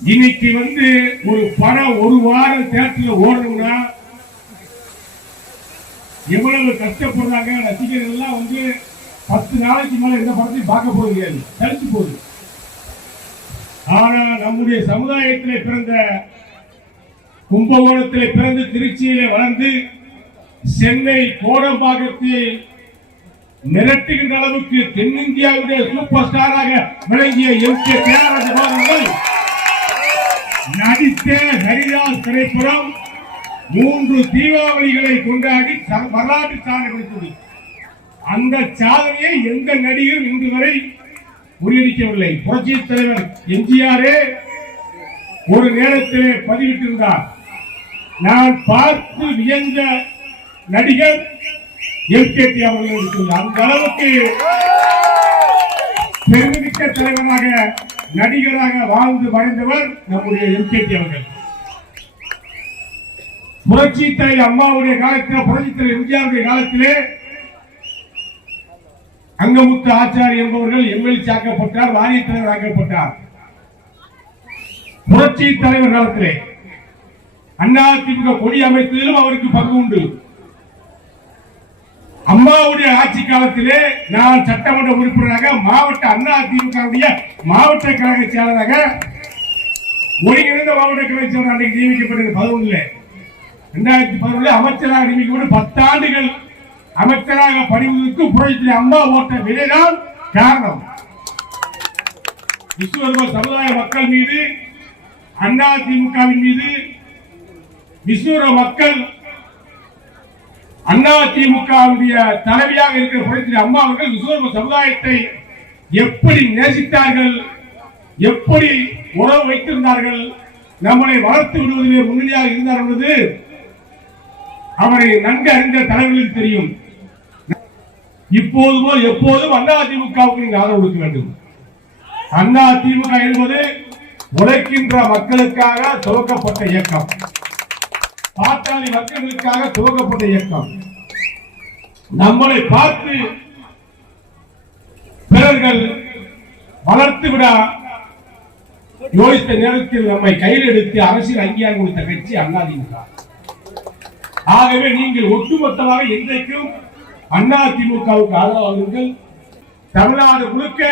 இன்னைக்கு வந்து ஒரு படம் ஒரு வாரம் தேட்டர்ல ஓடணும்னா எவ்வளவு கஷ்டப்படுறாங்க ரசிகர்கள் எல்லாம் வந்து பத்து நாளைக்கு மேல எந்த படத்தையும் பார்க்க போறது கிடையாது. தடுத்து போகுது. ஆனா நம்முடைய சமுதாயத்தில் பிறந்த கும்பகோணத்தில் பிறந்து திருச்சியில வளர்ந்து சென்னை கோடம்பாக்கத்தில் மிரட்டுகின்ற அளவுக்கு தென்னிந்தியாவுடைய சூப்பர் ஸ்டாராக விளங்கிய எம் கே தியாகராஜன் நடித்த ஹரிதாஸ் திரைப்படம் மூன்று தீபாவளிகளை கொண்டாடி ச- வரலாற்று சாதனை கொடுத்தது. அந்த சாதனையை எந்த நடிகரும் இன்று வரை முறியடிக்கவில்லை. புரட்சி தலைவர் எம்ஜிஆரே ஒரு நேரத்திலே பதிவிட்டிருந்தார். நான் பார்த்து வியந்த நடிகர் எல்கேடி அவர்கள் இருக்கிறார் அந்த அளவுக்கு பெருமிக்க தலைவராக நடிகராக வாழ்ந்து மறைந்தவர் நம்முடைய எம்கேடி அவர்கள். புரட்சி தலை அம்மாவுடைய காலத்தில் புரட்சி தலைவர் எம்ஜிஆருடைய காலத்திலே அங்கமுத்து ஆச்சாரி என்பவர்கள் எம்எல்சி ஆக்கப்பட்டார் வாரிய தலைவர் ஆக்கப்பட்டார். புரட்சி தலைவர் காலத்திலே அதிமுக கொடி அமைத்ததிலும் அவருக்கு பங்கு உண்டு. அம்மாவுடைய ஆட்சி காலத்திலே நான் சட்டமன்ற உறுப்பினராக மாவட்ட அண்ணா திமுகவுடைய மாவட்ட கழக செயலராக ஒருங்கிணைந்த மாவட்ட கழக செயலர் அன்றைக்கு நியமிக்கப்பட்டது பதினொன்றுல இரண்டாயிரத்தி பதினொன்று அமைச்சராக நியமிக்கப்பட்டு பத்தாண்டுகள் அமைச்சராக பணிபுரிவதற்கு புரட்சி அம்மா ஓட்ட விலைதான் காரணம். விஸ்வரூப சமுதாய மக்கள் மீது அண்ணா திமுகவின் மீது விஸ்வர மக்கள் அண்ணா திமுகவுடைய தலைவியாக இருக்கிற புரட்சி அம்மா அவர்கள் விஸ்வரூப சமுதாயத்தை எப்படி நேசித்தார்கள் எப்படி உறவு வைத்திருந்தார்கள் நம்மளை வளர்த்து விடுவதிலே முன்னணியாக இருந்தார் என்பது அவரை நன்கு அறிந்த தலைவர்களுக்கு தெரியும். இப்போது போல் எப்போதும் அண்ணா திமுகவுக்கு நீங்கள் ஆதரவு கொடுக்க வேண்டும். அண்ணா திமுக என்பது உழைக்கின்ற மக்களுக்காக துவக்கப்பட்ட இயக்கம். பாட்டாளி மக்களுக்காக துவக்கப்பட்ட இயக்கம். நம்மளை பார்த்து பிறர்கள் வளர்த்து விட யோசித்த நேரத்தில் நம்மை கையில் எடுத்து அரசியல் அங்கீகாரம் கொடுத்த கட்சி அதிமுக ஆகவே நீங்கள் ஒட்டுமொத்தமாக என்றைக்கும் அண்ணா திமுகவுக்கு ஆதரவாகுங்கள் தமிழ்நாடு முழுக்க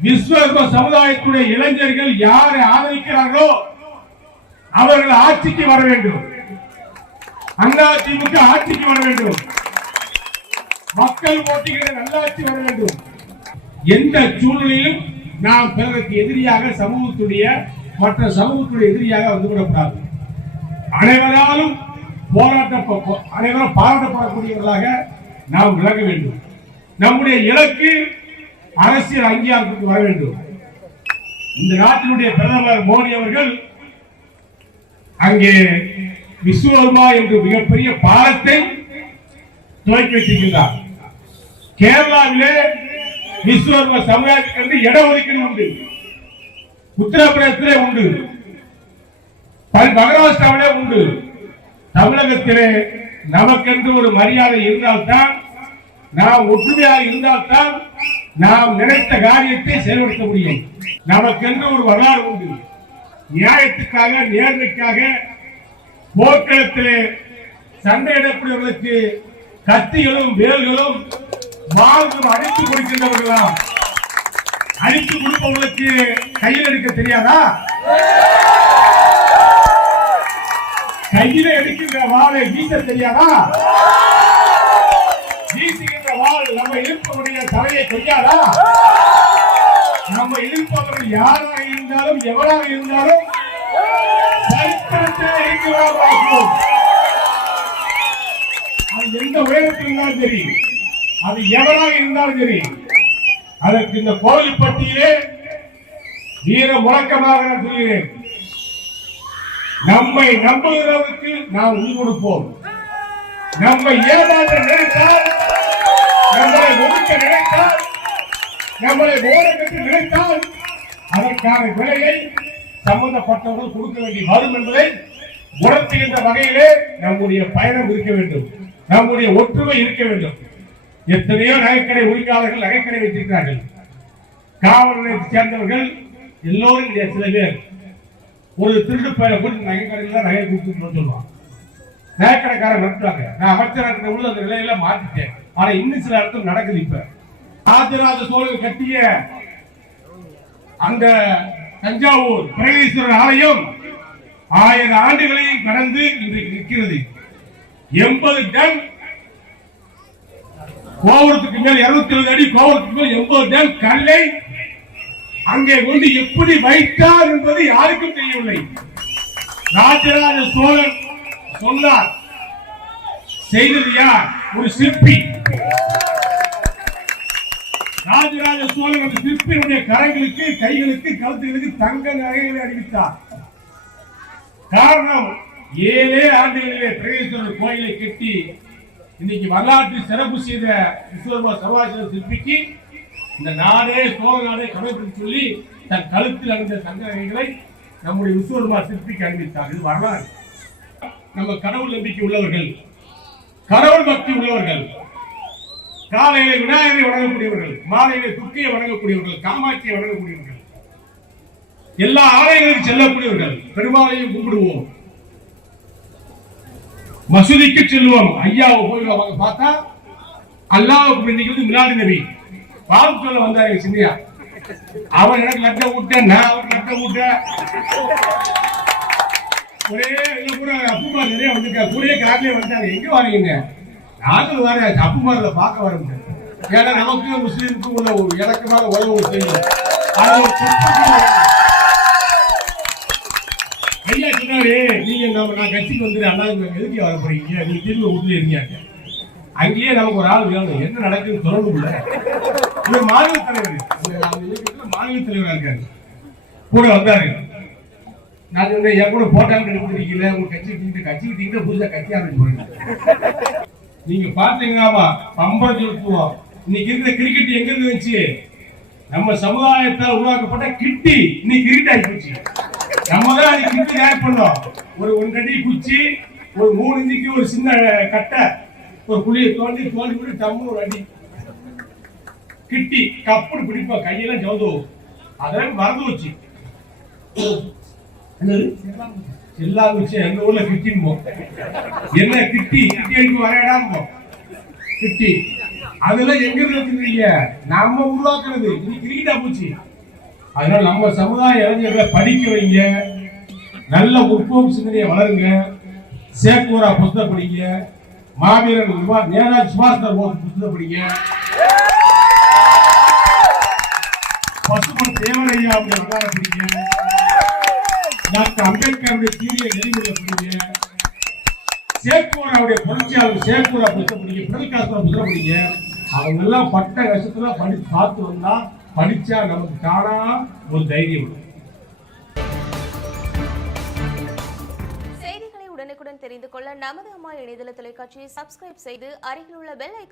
விஸ்வ சமுதாயத்துடைய இளைஞர்கள் யாரை ஆதரிக்கிறார்களோ அவர்கள் ஆட்சிக்கு வர வேண்டும். அண்ணா திமுக ஆட்சிக்கு வர வேண்டும். மக்கள் ஓட்டுகிற நல்லாட்சி வர வேண்டும். எந்த சூழ்நிலையிலும் நாம் பிறருக்கு எதிரியாக சமூகத்துடைய மற்ற சமூகத்துடைய எதிரியாக வந்துவிடக்கூடாது. அனைவராலும் போராட்ட அனைவரும் பாராட்டப்படக்கூடியவர்களாக நாம் விளங்க வேண்டும். நம்முடைய இலக்கு அரசியல் அங்கீகாரத்துக்கு வர வேண்டும். இந்த நாட்டினுடைய பிரதமர் மோடி அவர்கள் அங்கே விஸ்வர்மா என்று மிகப்பெரிய பாலத்தை துவக்கி வைத்திருக்கின்றார். கேரளாவிலே விஸ்வர்ம சமுதாயத்துக்கு இடஒதுக்கீடு உண்டு. உத்தரப்பிரதேசத்திலே உண்டு. மகாராஷ்டிராவிலே உண்டு. தமிழகத்திலே நமக்கென்று ஒரு மரியாதை இருந்தால்தான் நாம் ஒற்றுமையாக இருந்தால்தான் நாம் நினைத்த காரியத்தை செயல்படுத்த முடியும். நமக்கென்று ஒரு வரலாறு உண்டு. நியாயத்துக்காக நேர்மைக்காக போர்க்களத்திலே சண்டையிடக்கூடியவர்களுக்கு கத்திகளும் வேல்களும் வாழ்வும் அடித்துக் கொடுக்கின்றவர்களா? அடித்து கொடுப்பவர்களுக்கு கையில் எடுக்க தெரியாதா? கையில எடுக்கின்ற வாழை வீச தெரியாதா? வீசுகின்ற வாழ் நம்ம இருப்பவருடைய தலையை தெரியாதா நம்ம இருப்பவர்கள் யாராக இருந்தாலும் எவராக இருந்தாலும் சரித்திரத்திலே இருக்கிறவராக பார்க்கிறோம். அது எந்த உயரத்தில் இருந்தாலும் தெரியும் அது எவராக இருந்தாலும் சரி அதற்கு இந்த கோவில்பட்டியிலே வீர முழக்கமாக நான் சொல்கிறேன். நம்மை நம்புகிறவருக்கு நாம் உயிர் கொடுப்போம். நம்மை ஏமாற்ற நினைத்தால் நம்மளை ஒதுக்க நினைத்தால் நம்மளை ஓரங்கட்டு நினைத்தால் அதற்கான விலையை சம்பந்தப்பட்டவர்கள் கொடுக்க வேண்டி வரும் என்பதை உணர்த்துகின்ற வகையிலே நம்முடைய பயணம் இருக்க வேண்டும். நம்முடைய ஒற்றுமை இருக்க வேண்டும். எத்தனையோ நகைக்கடை உரிமையாளர்கள் நகைக்கடை வைத்திருக்கிறார்கள். காவல் சேர்ந்தவர்கள் எல்லோரும் சில பேர். ஒரு திருடு பையனை போட்டு நகைக்கடையில் தான் நகை கொடுத்துட்டு சொல்லுவான் நகைக்கடைக்காரன் நடத்துவாங்க நான் அமைச்சராக இருக்கிற உள்ள அந்த நிலையில மாத்திட்டேன். ஆனா இன்னும் சில இடத்துல நடக்குது இப்ப. ராஜராஜ சோழன் கட்டிய அந்த தஞ்சாவூர் பிரகதீஸ்வரர் ஆலயம் ஆயிரம் ஆண்டுகளையும் கடந்து இன்றைக்கு நிற்கிறது. எண்பது டன் கோபுரத்துக்கு மேல் இருபத்தி ஏழு அடி கோபுரத்துக்கு மேல் எண்பது டன் கல்லை அங்கே கொண்டு எப்படி வைத்தார் என்பது யாருக்கும் தெரியவில்லை. ராஜராஜ சோழன் சொன்னார் செய்தது யார்? ஒரு சிற்பி. ராஜராஜ சோழன் அந்த சிற்பியினுடைய கரங்களுக்கு கைகளுக்கு கழுத்துகளுக்கு தங்க நகைகளை அறிவித்தார் காரணம் ஏழே ஆண்டுகளிலே பிரகேஸ்வரர் கோயிலை கட்டி இன்னைக்கு வரலாற்று சிறப்பு செய்த விஸ்வகர்மா சர்வாசிவ சிற்பிக்கு இந்த நாடே சோழ நாடே சொல்லி தன் கழுத்தில் அணிந்த தங்க நம்முடைய விஸ்வகர்மா சிற்பிக்கு அணிவித்தார். இது வரலாறு. நம்ம கடவுள் நம்பிக்கை உள்ளவர்கள் கடவுள் பக்தி உள்ளவர்கள் காலையில விநாயகரை வணங்கக்கூடியவர்கள் மாலையில துர்க்கையை வணங்கக்கூடியவர்கள் காமாட்சியை வணங்கக்கூடியவர்கள் எல்லா ஆலயங்களுக்கும் செல்லக்கூடியவர்கள் பெருமாளையும் கும்பிடுவோம். மசூதிக்கு செல்வோம். ஐயாவை போய் அவங்க பார்த்தா அல்லாவுக்கு இன்னைக்கு வந்து மிலாடி நபி. பால் சொல்ல வந்தாரு சின்னியா. அவன் எனக்கு லட்ட விட்டேன் நான் அவன் லட்ட விட்டேன் ஒரே இல்ல கூட அப்புமா நிறைய வந்திருக்கா கூடயே கார்லயே வந்தாங்க எங்க வரீங்க நாங்களும் வர அப்புமாரில பார்க்க வர ஏன்னா நமக்கு முஸ்லீமுக்கு உள்ள ஒரு இலக்கமான உறவு தெரியும் அது ஒரு நீங்க நம்ம நான் கட்சிக்கு வந்து அண்ணா எதுக்கு வர போறீங்க? நீங்க திரும்ப வீட்டுல இருங்க. அங்கேயே நமக்கு ஒரு ஆள் வேணும் என்ன நடக்குதுன்னு சொல்லணும்ல. இவர் மாநில தலைவர். மாநில தலைவரா இருக்காரு. கூட வந்தாரு. நான் சொன்னேன் என் கூட போட்டாங்க எடுத்துருக்கீங்க உங்க கட்சி நீங்க கட்சி விட்டீங்கன்னா புதுசா கட்சி ஆரம்பிச்சு போறீங்க. நீங்க பாத்தீங்கன்னாமா பம்பரம் செலுத்துவோம் இன்னைக்கு இருக்கிற கிரிக்கெட் எங்க இருந்து வந்துச்சு? நம்ம சமுதாயத்தால் உருவாக்கப்பட்ட கிட்டி இன்னைக்கு கிரிக்கெட் ஆகி போச்சு. நம்ம தான் அது கிட்டி தயார் பண்ணோம். ஒரு ஒன்றடி குச்சி ஒரு மூணு இன்ச்சுக்கு ஒரு சின்ன கட்டை ஒரு குழியை தோண்டி தோண்டி விட்டு தம்மு ஒரு அடி. கிட்டி கப்புன்னு பிடிப்போம். கையெல்லாம் ஜவுதோம் அதெல்லாம் மறந்து வச்சு எல்லா விஷயம் எங்க ஊர்ல கிட்டின்போம் என்ன கிட்டி? கிட்டி அடிக்கு வரையடாமோ கிட்டி. அதெல்லாம் எங்க இருந்து நம்ம உருவாக்குறது இன்னைக்கு கிரிக்கெட்டா போச்சு. அதனால நம்ம சமுதாய இளைஞர்களை படிக்க வைங்க. நல்ல முற்போக்கு சிந்தனையை வளருங்க. சேக்கூரா புத்தகம் படிங்க. மாவீரன் நேதாஜி சுபாஷ் போஸ் புத்தகம் படிங்க. பசுமன் தேவரையா அப்படி படிங்க. டாக்டர் அம்பேத்கருடைய தீரிய நெறிமுறை படிங்க. சேக்கூராவுடைய புரட்சியாளர் சேக்கூரா புத்தகம் படிங்க. பிடல் காசுரா புத்தகம் படிங்க. அவங்க எல்லாம் பட்ட கஷ்டத்துல படி பார்த்து வந்தா படிச்சா நமக்கு தானா ஒரு தைரியம் செய்திகளை உடனுக்குடன் தெரிந்து கொள்ள நமது அம்மா இணையதள தொலைக்காட்சியை சப்ஸ்கிரைப் செய்து அருகில் உள்ள பெல் ஐக்கான்